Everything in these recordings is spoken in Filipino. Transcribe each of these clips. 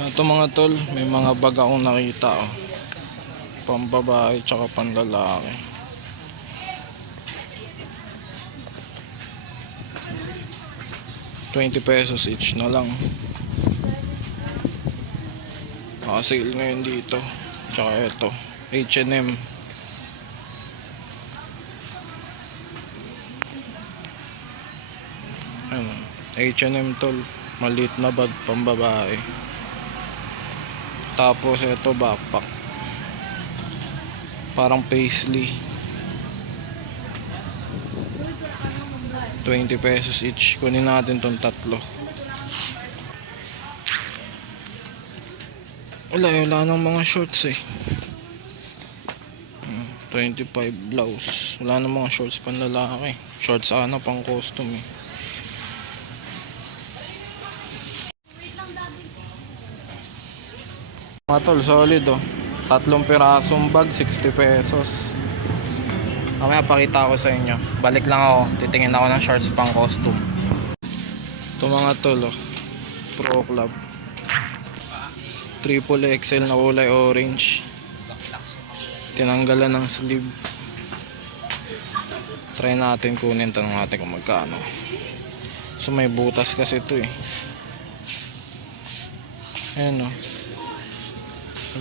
Ito mga tol, may mga bag akong nakita oh. Pambabae tsaka panlalaki. ₱20 each na lang. Naka-sale ngayon dito. Tsaka ito, H&M. Ano, H&M tol, maliit na bag pambabae. Tapos ito backpack, parang paisley. ₱20 each. Kunin natin tong tatlo. Wala nang mga shorts eh. 25 blouse. Wala nang mga shorts panlalaki. Shorts sana pang costume eh. Mga tol, solid oh. 3 pirasong bag, ₱60. Mamaya pakita ko sa inyo. Balik lang ako, titingin ako ng shorts pang costume. Ito mga tol oh, Pro Club, triple XL na kulay orange. Tinanggalan ng sleeve. Try natin kunin, tanong natin kung magkano. So may butas kasi ito eh. Ayan oh,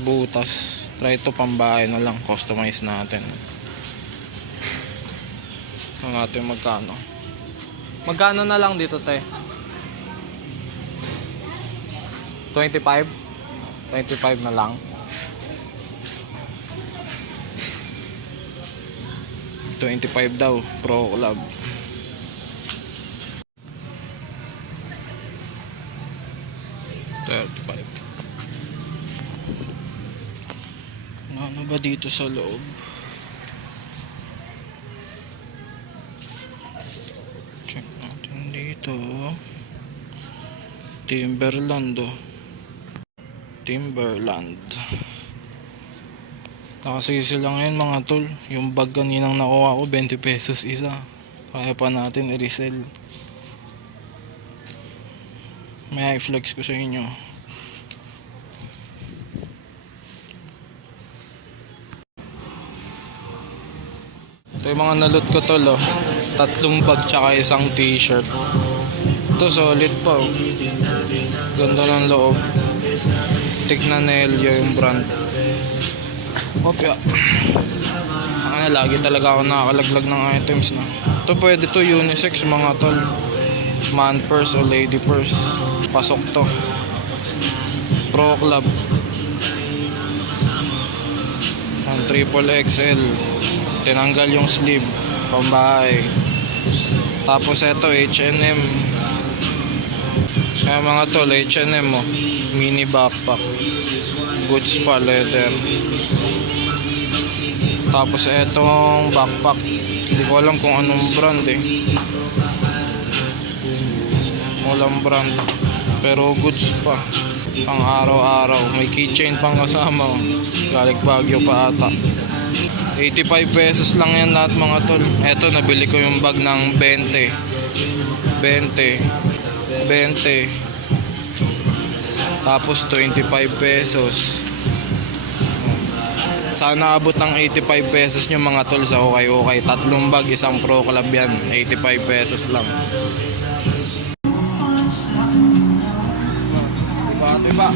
butas. Try ito pambahay na lang, customize natin. Ang natin magkano. Magkano na lang dito te? 25 na lang. 25 daw, Pro Club. Ano ba dito sa loob? Check natin dito. Timberland oh. Timberland. Nakasisi lang ngayon mga tol. Yung bag kaninang nakuha ko, ₱20 isa. Kaya pa natin i-resell. May i-flex ko sa inyo. Ito yung mga nalot ko tol oh. 3 bag tsaka isang t-shirt. Ito solid pa oh. Ganda ng loob. Tignanello yung brand. Opya. Lagi talaga ako nakakalaglag ng items na. Ito pwede to unisex mga tol. Man purse o lady purse. Pasok to. Pro Club. Ang triple XL. Tinanggal yung sleeve. Pambahay. Tapos ito H&M. Kaya mga tol, H&M mo. Mini backpack. Goods pa, leather. Tapos etong backpack, hindi ko alam kung anong brand eh. Walang brand, pero goods pa. Pang araw-araw. May keychain pang kasama oh. Galing Baguio pa ata. ₱85 lang yan lahat mga tol. Eto, nabili ko yung bag ng 20. Tapos ₱25. Sana abot ng ₱85 nyo mga tol sa okay. 3 bag, isang Pro Club yan. ₱85 lang. Diba?